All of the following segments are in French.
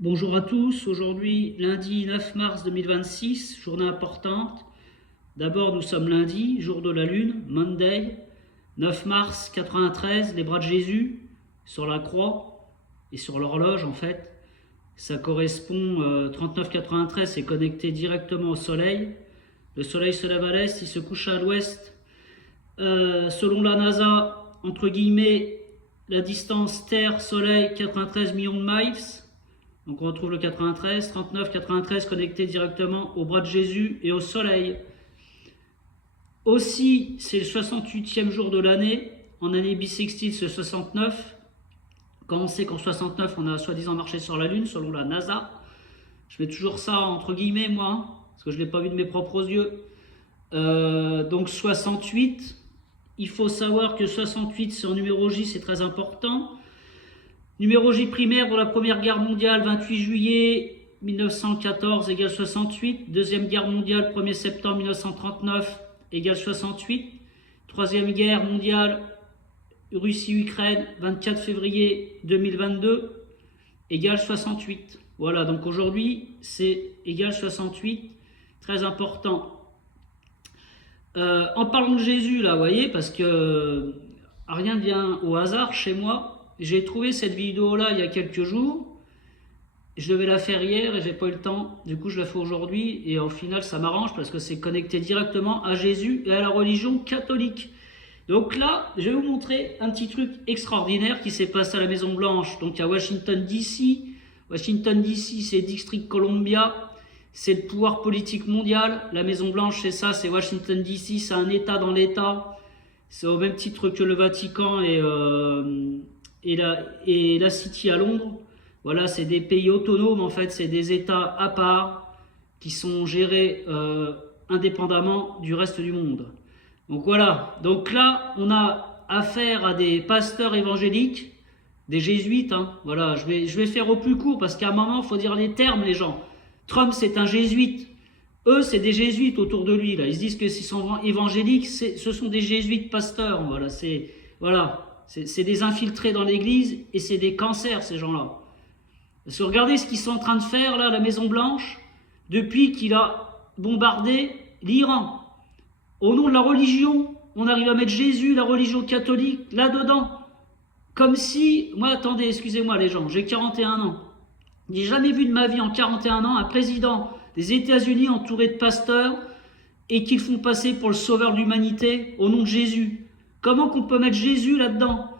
Bonjour à tous, aujourd'hui lundi 9 mars 2026, journée importante. D'abord nous sommes lundi, jour de la lune, Monday, 9 mars 93, les bras de Jésus sur la croix et sur l'horloge en fait. Ça correspond, 39,93 c'est connecté directement au soleil. Le soleil se lève à l'est, il se couche à l'ouest. Selon la NASA, entre guillemets, la distance Terre-Soleil, 93 millions de miles. Donc on retrouve le 93, 39, 93 connecté directement au bras de Jésus et au soleil. Aussi, c'est le 68e jour de l'année. En année bissextile, c'est 69. Quand on sait qu'en 69, on a soi-disant marché sur la Lune, selon la NASA. Je mets toujours ça entre guillemets, moi, hein, parce que je ne l'ai pas vu de mes propres yeux. Donc 68. Il faut savoir que 68, c'est en numérologie, c'est très important. Numérologie primaire de la Première Guerre mondiale, 28 juillet 1914 égale 68. Deuxième Guerre mondiale, 1er septembre 1939 égale 68. Troisième Guerre mondiale, Russie-Ukraine, 24 février 2022 égale 68. Voilà, donc aujourd'hui, c'est égale 68. Très important. En parlant de Jésus, là, vous voyez, parce que rien ne vient au hasard chez moi. J'ai trouvé cette vidéo-là il y a quelques jours. Je devais la faire hier et j'ai pas eu le temps. Du coup, je la fais aujourd'hui. Et au final, ça m'arrange parce que c'est connecté directement à Jésus et à la religion catholique. Donc là, je vais vous montrer un petit truc extraordinaire qui s'est passé à la Maison Blanche. Donc à Washington DC. Washington DC, c'est District Columbia. C'est le pouvoir politique mondial. La Maison Blanche, c'est ça, c'est Washington DC. C'est un État dans l'État. C'est au même titre que le Vatican et la City à Londres. Voilà, c'est des pays autonomes en fait, c'est des États à part qui sont gérés indépendamment du reste du monde. Donc voilà, donc là on a affaire à des pasteurs évangéliques, des jésuites, hein. Voilà, je vais faire au plus court parce qu'à un moment il faut dire les termes les gens. Trump c'est un jésuite, eux c'est des jésuites autour de lui, là. Ils se disent que s'ils sont évangéliques, ce sont des jésuites pasteurs, voilà, c'est des infiltrés dans l'église et c'est des cancers ces gens-là. Parce que regardez ce qu'ils sont en train de faire là, la Maison Blanche, depuis qu'il a bombardé l'Iran. Au nom de la religion, on arrive à mettre Jésus, la religion catholique, là-dedans. Comme si, moi attendez, excusez-moi les gens, j'ai 41 ans. J'ai jamais vu de ma vie en 41 ans un président des États-Unis entouré de pasteurs et qu'ils font passer pour le sauveur de l'humanité au nom de Jésus. Comment qu'on peut mettre Jésus là-dedans?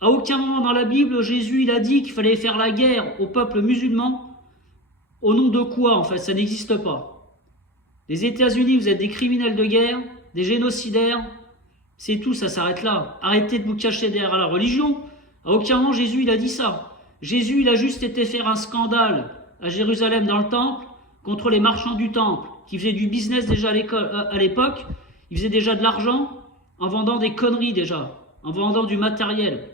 À aucun moment dans la Bible, Jésus il a dit qu'il fallait faire la guerre au peuple musulman. Au nom de quoi en fait? Ça n'existe pas. Les États-Unis, vous êtes des criminels de guerre, des génocidaires. C'est tout, ça s'arrête là. Arrêtez de vous cacher derrière la religion. À aucun moment Jésus il a dit ça. Jésus il a juste été faire un scandale à Jérusalem dans le temple contre les marchands du temple qui faisaient du business déjà à l'époque. Ils faisaient déjà de l'argent en vendant des conneries déjà, en vendant du matériel,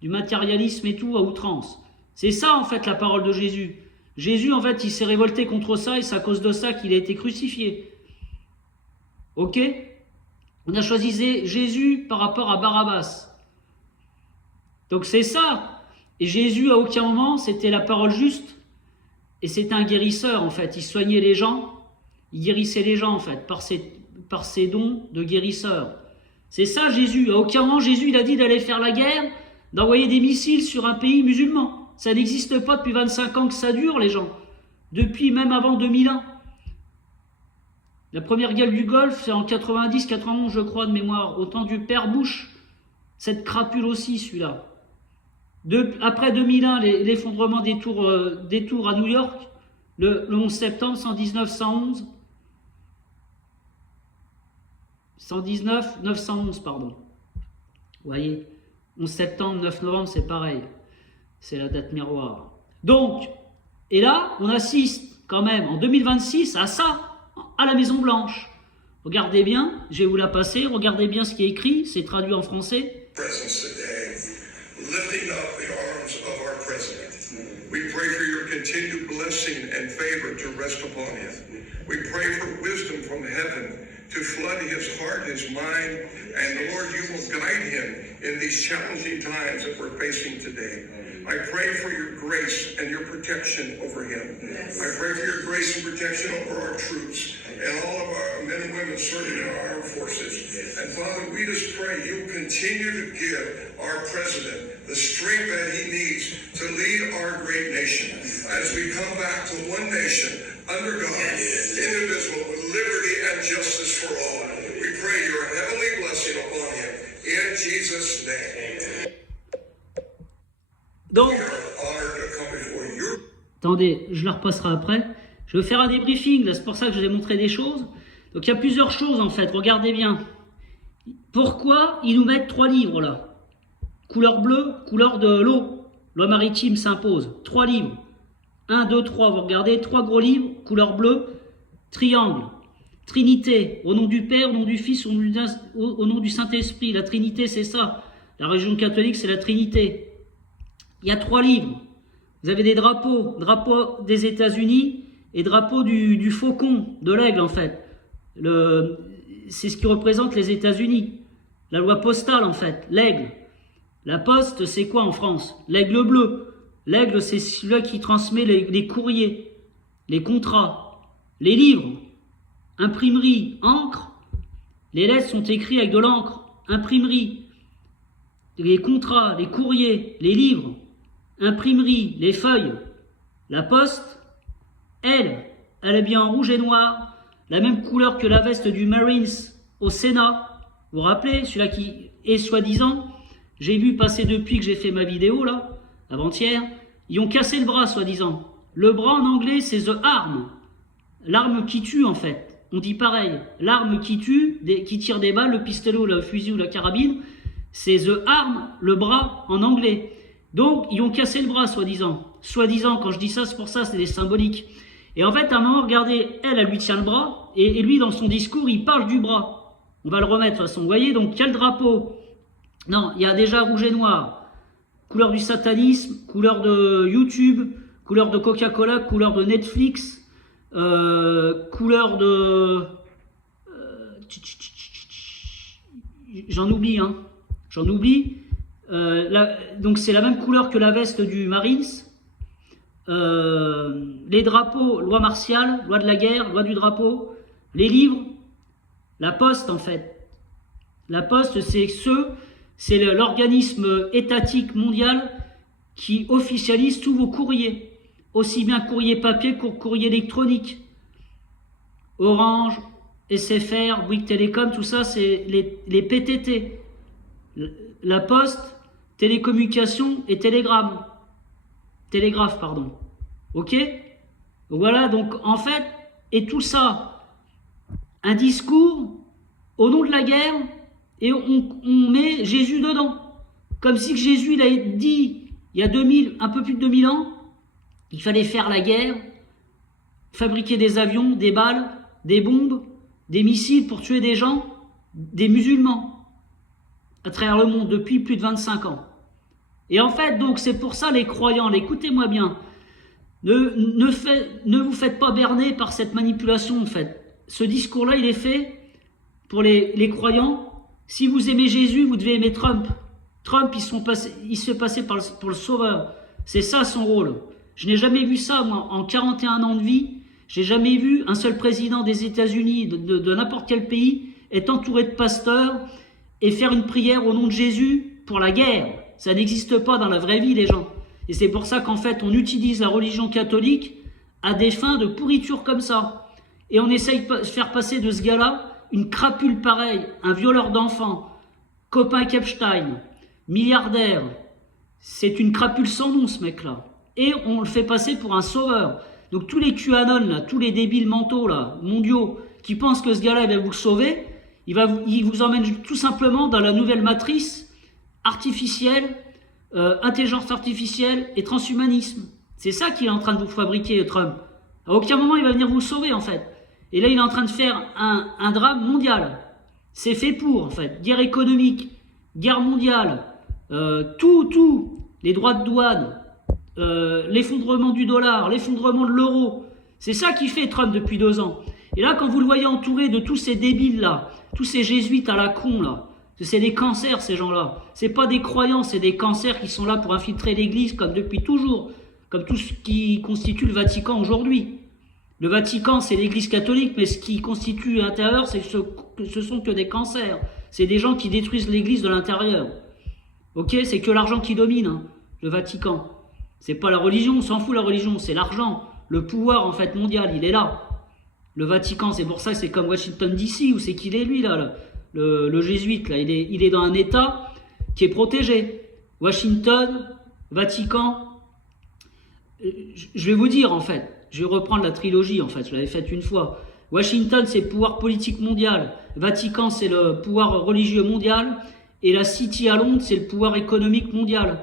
du matérialisme et tout à outrance. C'est ça en fait la parole de Jésus. Jésus en fait il s'est révolté contre ça et c'est à cause de ça qu'il a été crucifié. Ok? On a choisi Jésus par rapport à Barabbas. Donc c'est ça. Et Jésus à aucun moment c'était la parole juste et c'était un guérisseur en fait. Il soignait les gens, il guérissait les gens en fait par ses dons de guérisseur. C'est ça Jésus. À aucun moment Jésus il a dit d'aller faire la guerre, d'envoyer des missiles sur un pays musulman. Ça n'existe pas depuis 25 ans que ça dure les gens. Depuis même avant 2001. La première guerre du Golfe c'est en 90, 91 je crois de mémoire. Au temps du père Bush. Cette crapule aussi celui-là. Après 2001, l'effondrement des tours à New York, le 11 septembre, 119, 111. 119, 911, pardon. Vous voyez, 11 septembre, 9 novembre, c'est pareil. C'est la date miroir. Donc, et là, on assiste quand même en 2026 à ça, à la Maison Blanche. Regardez bien, je vais vous la passer, regardez bien ce qui est écrit, c'est traduit en français. Lifting up the arms of our president. We pray for your continued blessing and favor to rest upon him. We pray for wisdom from heaven to flood his heart, his mind, and Lord, you will guide him in these challenging times that we're facing today. I pray for your grace and your protection over him. I pray for your grace and protection over our troops and all of our men and women serving in our armed forces. And Father, we just pray you'll continue to give our president the strength that he needs to lead our great nation as we come back to one nation under God, indivisible, with liberty and justice for all. We pray your heavenly blessing upon him in Jesus' name. Donc, We are honored to come before your attendez, je la repasserai après. Je vais faire un débriefing, là, c'est pour ça que je vous ai montré des choses. Donc il y a plusieurs choses en fait, regardez bien. Pourquoi ils nous mettent 3 livres là? Couleur bleue, couleur de l'eau. Loi maritime s'impose. 3 livres. 1, 2, 3, vous regardez, 3 gros livres, couleur bleue, triangle. Trinité, au nom du Père, au nom du Fils, au nom du Saint-Esprit. La Trinité, c'est ça. La religion catholique, c'est la Trinité. Il y a 3 livres. Vous avez des drapeaux. Drapeau des États-Unis et drapeau du faucon, de l'aigle en fait. C'est ce qui représente les États-Unis. La loi postale en fait, l'aigle. La poste, c'est quoi en France? L'aigle bleu. L'aigle, c'est celui qui transmet les courriers, les contrats, les livres, imprimerie, encre. Les lettres sont écrites avec de l'encre, imprimerie. Les contrats, les courriers, les livres, imprimerie, les feuilles. La poste, elle est bien en rouge et noir, la même couleur que la veste du Marines au Sénat. Vous vous rappelez, celui-là qui est soi-disant, j'ai vu passer depuis que j'ai fait ma vidéo là, avant-hier, ils ont cassé le bras soi-disant. Le bras en anglais c'est the arm, l'arme qui tue en fait. On dit pareil, l'arme qui tue, qui tire des balles, le pistolet ou le fusil ou la carabine, c'est the arm, le bras en anglais. Donc ils ont cassé le bras soi-disant. Soi-disant, quand je dis ça, c'est pour ça, c'est des symboliques. Et en fait, à un moment, regardez, elle lui tient le bras, et lui, dans son discours, il parle du bras. On va le remettre de toute façon. Vous voyez, donc, quel drapeau? Non, il y a déjà rouge et noir. Couleur du satanisme, couleur de YouTube, couleur de Coca-Cola, couleur de Netflix, couleur de... J'en oublie, hein. J'en oublie. Donc, c'est la même couleur que la veste du Marines. Les drapeaux, loi martiale, loi de la guerre, loi du drapeau, les livres, la poste en fait. La poste, c'est l'organisme étatique mondial qui officialise tous vos courriers, aussi bien courrier papier que courrier électronique. Orange, SFR, Bouygues Télécom, tout ça, c'est les PTT. La poste, télécommunication et télégraphe, pardon. Ok? Voilà, donc en fait, et tout ça, un discours au nom de la guerre, et on met Jésus dedans. Comme si Jésus il a dit, il y a un peu plus de 2000 ans, il fallait faire la guerre, fabriquer des avions, des balles, des bombes, des missiles pour tuer des gens, des musulmans, à travers le monde, depuis plus de 25 ans. Et en fait, donc, c'est pour ça, les croyants, écoutez-moi bien, ne vous faites pas berner par cette manipulation, en fait. Ce discours-là, il est fait pour les croyants. Si vous aimez Jésus, vous devez aimer Trump. Trump, il se fait passer pour le sauveur. C'est ça son rôle. Je n'ai jamais vu ça, moi, en 41 ans de vie. J'ai jamais vu un seul président des États-Unis, de n'importe quel pays, être entouré de pasteurs et faire une prière au nom de Jésus pour la guerre. Ça n'existe pas dans la vraie vie, les gens. Et c'est pour ça qu'en fait, on utilise la religion catholique à des fins de pourriture comme ça. Et on essaye de faire passer de ce gars-là une crapule pareille, un violeur d'enfants, copain Epstein, milliardaire. C'est une crapule sans nom, ce mec-là. Et on le fait passer pour un sauveur. Donc tous les QAnon, là, tous les débiles mentaux là, mondiaux, qui pensent que ce gars-là il va vous sauver, il vous emmène tout simplement dans la nouvelle matrice artificielle, intelligence artificielle et transhumanisme. C'est ça qu'il est en train de vous fabriquer, Trump. À aucun moment il va venir vous sauver en fait. Et là il est en train de faire un drame mondial. C'est fait pour en fait. Guerre économique, guerre mondiale, tout, les droits de douane, l'effondrement du dollar, l'effondrement de l'euro. C'est ça qui fait Trump depuis 2 ans. Et là quand vous le voyez entouré de tous ces débiles là, tous ces jésuites à la con là, c'est des cancers ces gens-là. C'est pas des croyants, c'est des cancers qui sont là pour infiltrer l'église comme depuis toujours. comme tout ce qui constitue le Vatican aujourd'hui. Le Vatican, c'est l'Église catholique, mais ce qui constitue l'intérieur, c'est que ce sont que des cancers. C'est des gens qui détruisent l'Église de l'intérieur. Ok, c'est que l'argent qui domine, hein, le Vatican. C'est pas la religion, on s'en fout la religion, c'est l'argent. Le pouvoir, en fait, mondial, il est là. Le Vatican, c'est pour ça que c'est comme Washington DC, où c'est qu'il est lui, là, le jésuite, là. Il est dans un État qui est protégé. Washington, Vatican. Je vais vous dire, en fait, je vais reprendre la trilogie, en fait, je l'avais faite une fois. Washington, c'est le pouvoir politique mondial. Vatican, c'est le pouvoir religieux mondial. Et la City à Londres, c'est le pouvoir économique mondial.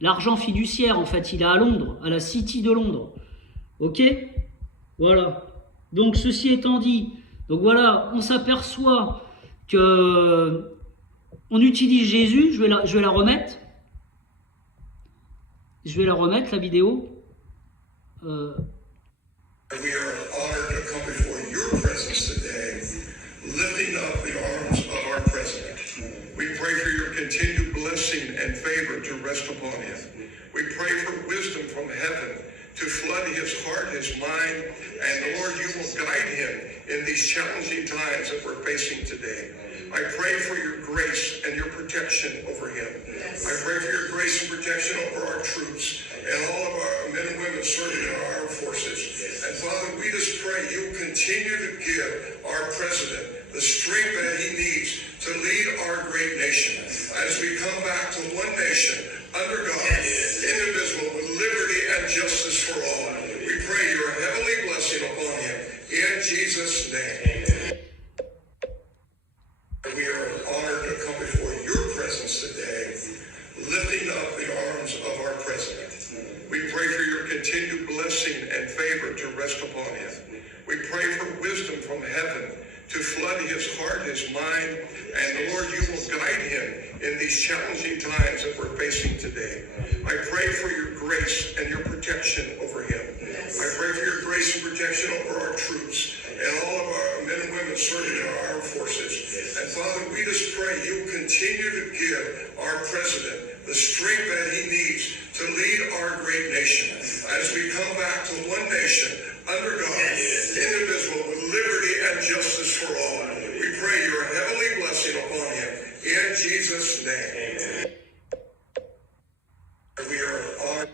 L'argent fiduciaire, en fait, il est à Londres, à la City de Londres. Ok? Voilà. Donc, ceci étant dit, donc voilà, on s'aperçoit que on utilise Jésus. Je vais la remettre. Je vais la remettre, la vidéo. We are honored to come before your presence today, lifting up the arms of our president. We pray for your continued blessing and favor to rest upon him. We pray for wisdom from heaven to flood his heart, his mind, and Lord, you will guide him in these challenging times that we're facing today. I pray for your grace and your protection over him. Yes. I pray for your grace and protection over our troops and all of our men and women serving in our armed forces. Yes. And Father, we just pray you continue to give our president the strength that he needs to lead our great nation as we come back to one nation under God, indivisible, with liberty and justice for all. We pray your heavenly blessing upon him in Jesus' name. We are honored to come before your presence today, lifting up the arms of our president. We pray for your continued blessing and favor to rest upon him. We pray for wisdom from heaven to flood his heart, his mind, and Lord, you will guide him in these challenging times that we're facing today. I pray for your grace and your protection over him. I pray for your grace and protection over our troops and all of our men and women serving in our armed forces. And Father, we just pray you continue to give our president the strength that he needs to lead our great nation as we come back to one nation under God, indivisible, with liberty and justice for all. We pray your heavenly blessing upon him in Jesus' name. We are honored.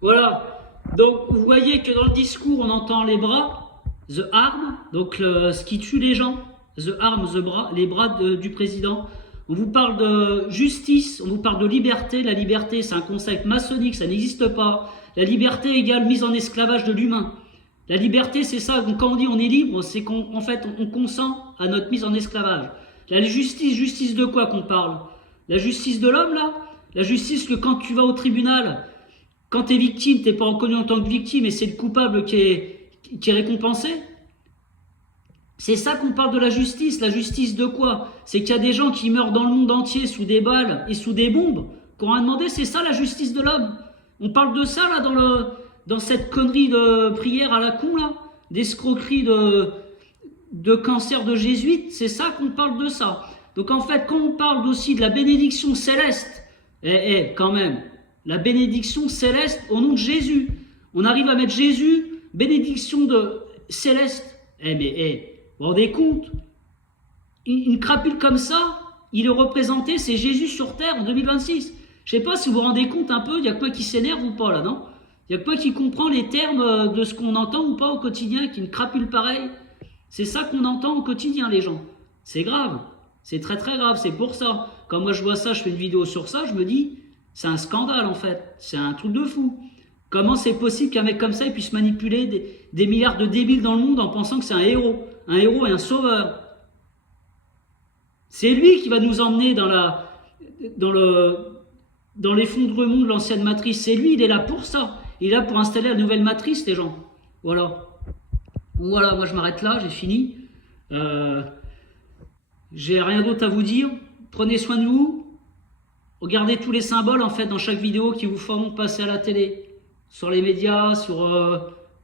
Voilà. Donc, vous voyez que dans le discours, on entend les bras, the arm, donc ce qui tue les gens, the arm, the bras, les bras du président. On vous parle de justice, on vous parle de liberté. La liberté, c'est un concept maçonnique, ça n'existe pas. La liberté égale mise en esclavage de l'humain. La liberté, c'est ça. Donc, quand on dit on est libre, c'est qu'en fait, on consent à notre mise en esclavage. La justice, justice de quoi qu'on parle? La justice de l'homme, là? La justice que quand tu vas au tribunal, quand tu es victime, tu n'es pas reconnu en tant que victime et c'est le coupable qui est récompensé? C'est ça qu'on parle de la justice. La justice de quoi? C'est qu'il y a des gens qui meurent dans le monde entier sous des balles et sous des bombes. Qu'on a demandé, c'est ça la justice de l'homme. On parle de ça là dans cette connerie de prière à la con là, d'escroquerie de cancer de jésuite. C'est ça qu'on parle de ça. Donc en fait, quand on parle aussi de la bénédiction céleste, quand même, la bénédiction céleste au nom de Jésus. On arrive à mettre Jésus, bénédiction céleste. Vous vous rendez compte? Une crapule comme ça, il est représenté, c'est Jésus sur terre en 2026. Je ne sais pas si vous vous rendez compte un peu, il y a quoi qui s'énerve ou pas là, non? Il y a quoi qui comprend les termes de ce qu'on entend ou pas au quotidien, qui une crapule pareille? C'est ça qu'on entend au quotidien, les gens. C'est grave, c'est très très grave, c'est pour ça. Quand moi je vois ça, je fais une vidéo sur ça, je me dis... C'est un scandale en fait, c'est un truc de fou. Comment c'est possible qu'un mec comme ça il puisse manipuler des milliards de débiles dans le monde en pensant que c'est un héros et un sauveur? C'est lui qui va nous emmener dans l'effondrement de l'ancienne matrice. C'est lui, il est là pour ça. Il est là pour installer la nouvelle matrice, les gens. Voilà. Voilà, moi je m'arrête là, j'ai fini. J'ai rien d'autre à vous dire. Prenez soin de vous. Regardez tous les symboles en fait dans chaque vidéo qui vous font passer à la télé, sur les médias, sur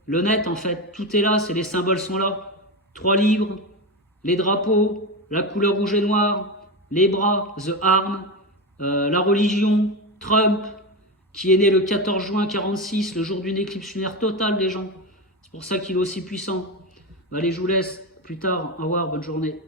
le net en fait. Tout est là, les symboles sont là. 3 livres, les drapeaux, la couleur rouge et noire, les bras, the arm, la religion, Trump, qui est né le 14 juin 46, le jour d'une éclipse lunaire totale, les gens. C'est pour ça qu'il est aussi puissant. Allez, je vous laisse. Plus tard. Au revoir. Bonne journée.